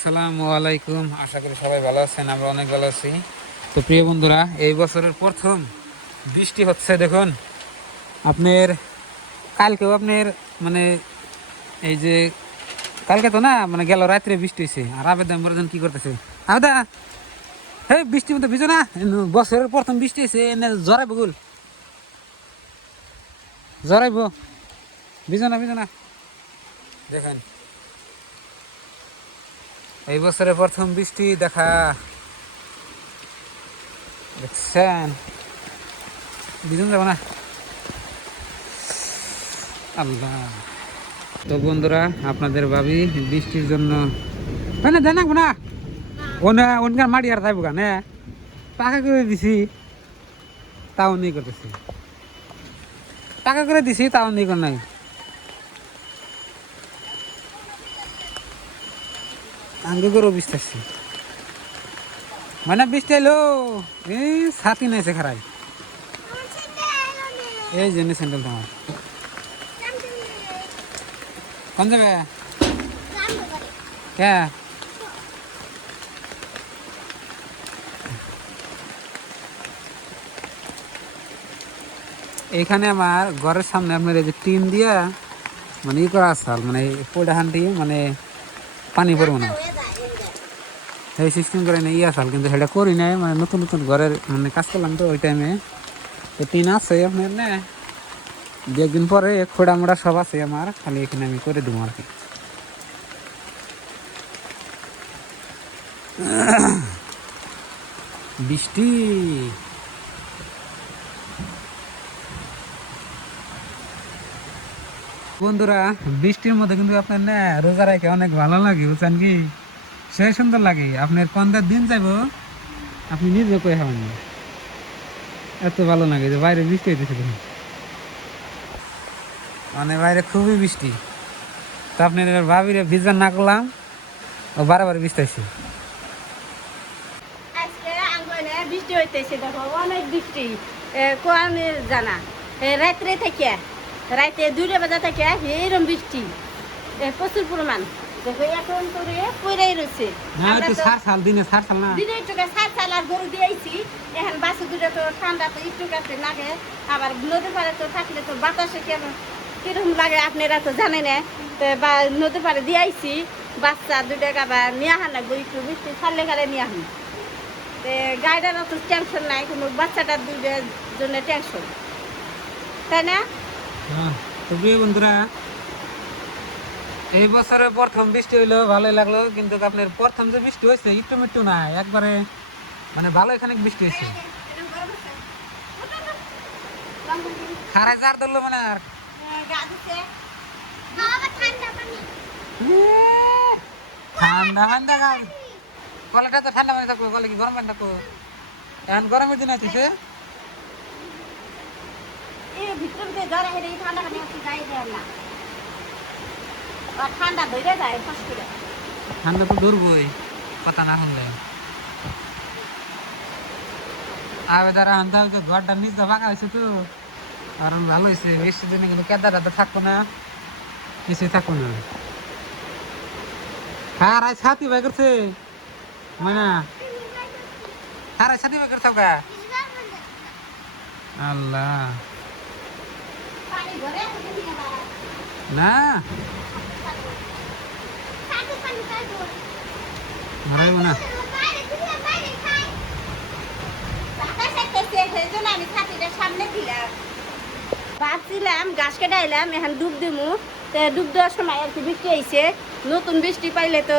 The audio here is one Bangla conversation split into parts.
আসসালামু আলাইকুম, আশা করি সবাই ভালো আছেন। আমরা অনেক ভালো আছি। তো প্রিয় বন্ধুরা, এই বছরের প্রথম বৃষ্টি হচ্ছে দেখুন। আপনার কালকেও আপনার মানে এই যে কালকে তো না মানে গেল রাত্রে বৃষ্টি হয়েছে। আর আবেদন মরজন কি করতেছে, আবেদা এই বৃষ্টির মধ্যে ভিজো না, বছরের প্রথম বৃষ্টি হয়েছে, এনে জড়াইব গুল, জড়াইব, ভিজো না ভিজো না। দেখেন এই বছরের প্রথম বৃষ্টি দেখা দেখছেন, ভিজন যাব না। আল্লাহ। তো বন্ধুরা, আপনাদের ভাবি বৃষ্টির জন্য না জানাব না ওনা ওনকার মাটি আর যাইব গান, হ্যাঁ টাকা করে দিছি তাও নেই করতেছি, টাকা করে দিছি তাও নেই কর নাই। আঙ্গে করে বিস্তারছি মানে বৃষ্টি এলো, এই ছাতি নাইছে খারাই, এই জন্য স্যান্ডেল তোমার কোন যাবে কে এইখানে আমার ঘরের সামনে আপনার এই যে টিন দিয়া মানে ই করা আসাল, মানে পোড়াহান দিয়ে মানে পানি পড়বো না এই সিস্টেম করে নিয়ে আসাল, কিন্তু সেটা করি নাই। মানে নতুন নতুন ঘরের মানে কাজ করলাম তো ওই টাইমে, তো টিন আছে আপনার না, দু একদিন পরে খোড়া মোড়া সব আছে আমার, খালি এখানে আমি করে দেবো আর কি। বৃষ্টি বন্ধুরা, বৃষ্টির মধ্যে কিন্তু আপনার না রোজা রেখে অনেক ভালো লাগে, বুঝছেন কি, সে সুন্দর লাগে। আপনার পন্দার দিন যাইব আপনি নিজে কয়ে হবেন না, এত ভালো লাগে যে বাইরে বৃষ্টি হইতেছে দেখুন, মানে বাইরে খুবই বৃষ্টি। তো আপনার ভাবিরে ভিজা না করলাম, ও বারবার বৃষ্টি হয়েছে। বৃষ্টি হইতেছে, দেখো অনেক বৃষ্টি, কোন জানা রাত্রে থেকে রাতে 2টা বাজা থেকে এইরকম বৃষ্টি, প্রচুর পরিমাণ। দেখো এখন করে পইরাই রয়েছে, দিনে একটু সার চাল আর গরু দিয়েছি। এখন বাসু দুটো তো ঠান্ডা তো একটু কাছে লাগে, আবার নদীর পাড়ে তো থাকলে তো বাতাসে কিরকম লাগে আপনারা তো জানেন না। তো বা নদীর পাড়ে দিয়েছি, বাচ্চা দুটাকে আবার নিয়ে আহান লাগবো, একটু বৃষ্টি ছাড়লে গেলে নিয়ে আহান। গাড়িটার অত টেনশন নাই, কোনো বাচ্চাটার দুইটার জন্য টেনশন, তাই না? তো বন্ধুরা, এই বছরে প্রথম বৃষ্টি হইলো ভালোই লাগলো, কিন্তু আপনার প্রথম যে বৃষ্টি হয়েছে একটু মিট্টু না, একবারে মানে ভালো এখানে বৃষ্টি হয়েছে। খারাই জার ধরলো মানে আর ঠান্ডা ঠান্ডা গাছ, কলেটা তো ঠান্ডা পানি থাকবো, কলে কি গরম পানি থাকবো? এখন গরমের দিন হইতেছে, ঠান্ডা তো দূরবই কথা না শুনলে। আবেদার আনতে হবে, ঘরটার নিচটা ফাঁকা হয়েছে তো, আর ভালো হয়েছে। বৃষ্টির দিনে কিন্তু কেদারটা থাকবো না, কিছুই থাকবো না। আর ছাতি বাই করছে মানে, আর ছাতি বাই করছে আল্লাহ না মারাইব না। ভাবছিলাম গাছ কেটাইলাম, এখন ডুব দিমু, ডুব দেওয়ার সময় আর কি বৃষ্টি হয়েছে। নতুন বৃষ্টি পাইলে তো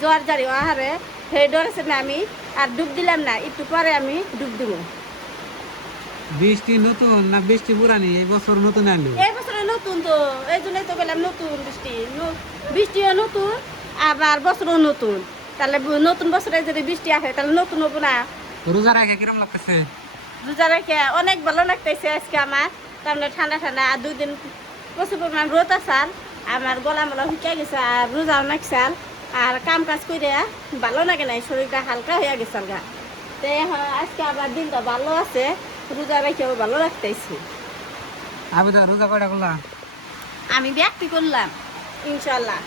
জ্বর জারি আহারে, সেই ডরেছে না আমি আর ডুব দিলাম না, একটু পরে আমি ডুব দিব। বৃষ্টি নতুন না বৃষ্টি পুরানি? এই বছর নতুন আনলো, এই বছরে নতুন তো, এই জন্যই তো বললাম নতুন বৃষ্টি, বৃষ্টিও নতুন আবার বছরও নতুন। তাহলে নতুন বছরে যদি বৃষ্টি আসে তাহলে নতুন হবো না? রোজা রেখে কিরম লাগতেছে? রোজা রেখে অনেক ভালো লাগতেছে আজকে আমার, তাহলে ঠান্ডা ঠান্ডা। আর 2 দিন প্রচুর পরিমাণ রোদ আসার, আমার গলা মেলা শুকিয়ে গেছে, আর রোজা অনেক সাল, আর কাম কাজ করে ভালো লাগে নাই, শরীরটা হালকা হয়ে গেছে গা। তো আজকে আবার দিনটা ভালো আছে, রোজা রেখেও ভালো লাগতেছে। আবেদা রোজা কয়টা করলা? আমি ব্যক্তি করলাম ইনশাল্লাহ।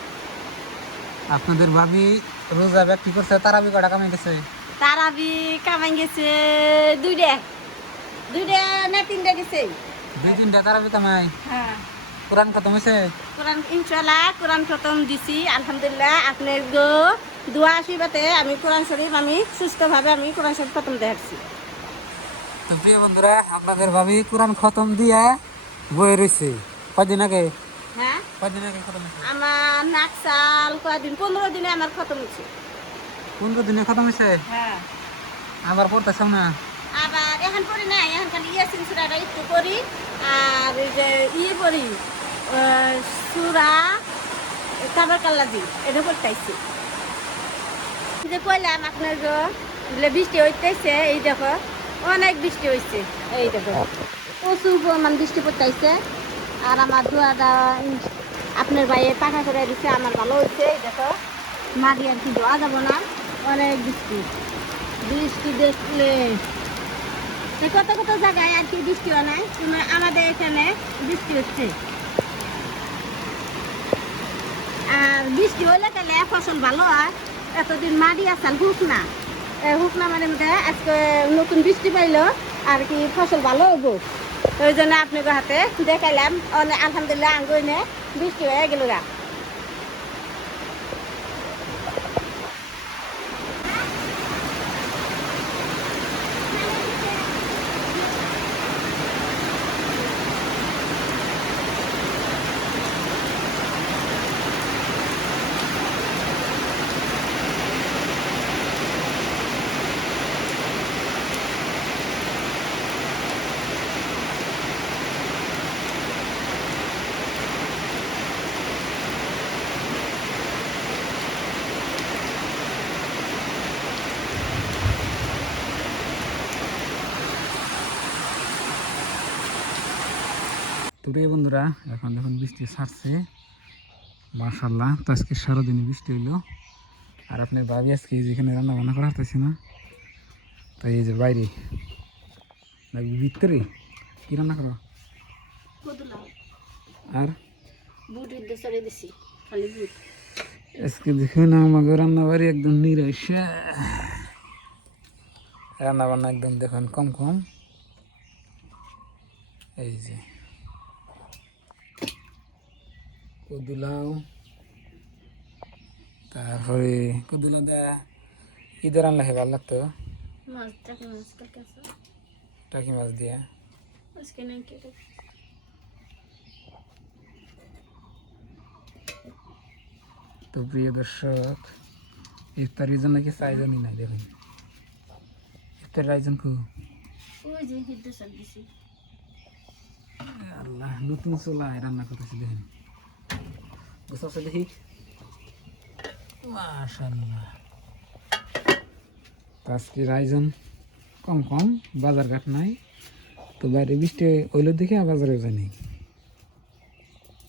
আপনাদের ভাবি রোজা ব্যক্তি করছে তারাবি কটা কামাই গেছে? তারাবি কামাই গেছে দুইটা দুইটা না তিনটা গেছে। 2-3টা তারাবি কামাই। হ্যাঁ কোরআন খতম হয়েছে? কোরআন ইনশাআল্লাহ কোরআন খতম দিছি আলহামদুলিল্লাহ। আপনার গো দোয়া আশীর্বাদে আমি কোরআন শরীফ আমি সুস্থভাবে আমি কোরআন শরীফ খতম দেখছি। তো প্রিয় বন্ধুরা, আপনাদের ভাবি কোরআন খতম দিয়া বই রয়েছে কয়দিন আগে। হ্যাঁ কয়দিন আগে খতম হয়েছে? আমার নাকসাল কয়দিন 15 দিনে আমার খতম হচ্ছে। 15 দিনে খতম হয়েছে। হ্যাঁ আবার পড়তেছ না? আবার এখন পড়ি না, এখন খালি ইয়াসিন সূরাটা একটু পড়ি আর এই যে পড়ি সূরা তাবারাকাল্লাজি এটা পড়তেছি। যে কইলাম আপনার যে বৃষ্টি হইতেছে, এই দেখো অনেক বৃষ্টি হয়েছে, এই দেখো প্রচুর পরিমাণ বৃষ্টি পড়তেছে। আর আমার দোয়াটা আপনার বাইরে পাখা করে দিচ্ছে, আমার ভালো হয়েছে। এই দেখো মাটি আর কি ধোয়া যাবো না, অনেক বৃষ্টি বৃষ্টি দেখলে কত কত জায়গায় আর কি বৃষ্টি হয় নাই, কিন্তু আমাদের এখানে বৃষ্টি হচ্ছে। আর বৃষ্টি হলে তাহলে ফসল ভালো হয়। এতদিন মাটি আসাল হুক না মানে আজকে নতুন বৃষ্টি পাইলো আর কি ফসল ভালো হবো। ওই জন্য আপনাকে হাতে দেখাইলাম অনেক আলহামদুলিল্লাহ আঙ্গুনে বৃষ্টি হয়ে গেল গা। তো প্রিয় বন্ধুরা, এখন যখন বৃষ্টি ছাড়ছে মাশাআল্লাহ, তো আজকে সারাদিনই বৃষ্টি হইলো। আর আপনার ভাবি আজকে যেখানে রান্না বান্না করা হতেছে না, তাই এই যে বাইরে ভিতরে কি রান্না করো? আর আজকে দেখুন আমাকে রান্না বাড়ি একদম নিরাশ, রান্না বান্না একদম দেখুন কম কম। এই যে কদুলাও, তারপরে কদুলা দা ঈদের রান্না খেয়ে ভালো লাগতো, টাকি মাছ দিয়া। তো প্রিয় দর্শক, ইফতারির জন্য কি আয়োজনই নাই দেখুন। ইফতারের আয়োজন খুব আল্লাহ, নতুন চোলায় রান্না করতেছি দেখুন, বুঝতে দেখি মাশাআল্লাহ। আজকের আয়োজন কম কম, বাজার ঘাট নাই, তো বাইরে বৃষ্টি হইলো দেখে বাজারে যায়নি।